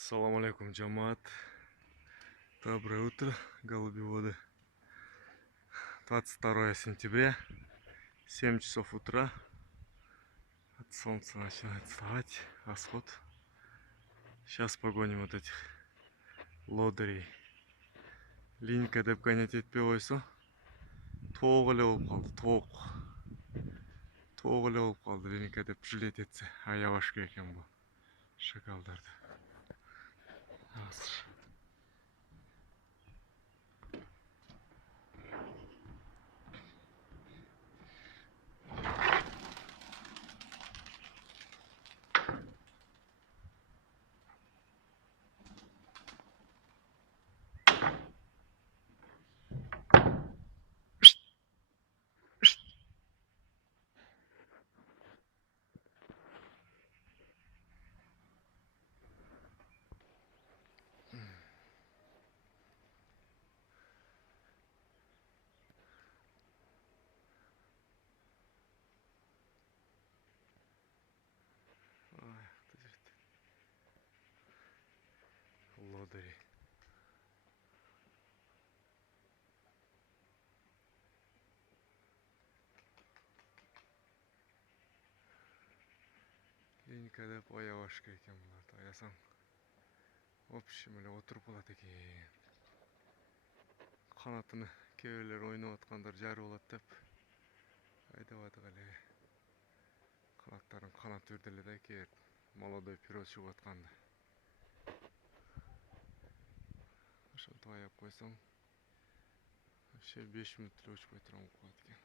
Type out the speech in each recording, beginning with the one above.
Ассаламу алейкум, джамаат. Доброе утро, голубеводы. 22 сентября, 7 часов утра. От солнца начинает вставать, восход. Сейчас погоним вот этих лодырей. Линька деп гонять етпей қойса, тоқ эле болып қалды, тоқ эле болып қалды. Линька деп жилет етсе, аябаш екен бұл шакалдарды. Лодыри. Линька деп аябашка екен бұларды. Аясаң, общем эле отырып болады екен. Қанатыны кебелер ойнап атқандар жары болады деп айдап эле. Канаттарын канат үрделе да кер молодой пирот шығып атканда. Ошентип аяп койсоң, вообще 5 мүнөт эле учпай турган калат экен.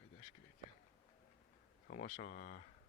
Айдаш керек экен. Тамашага.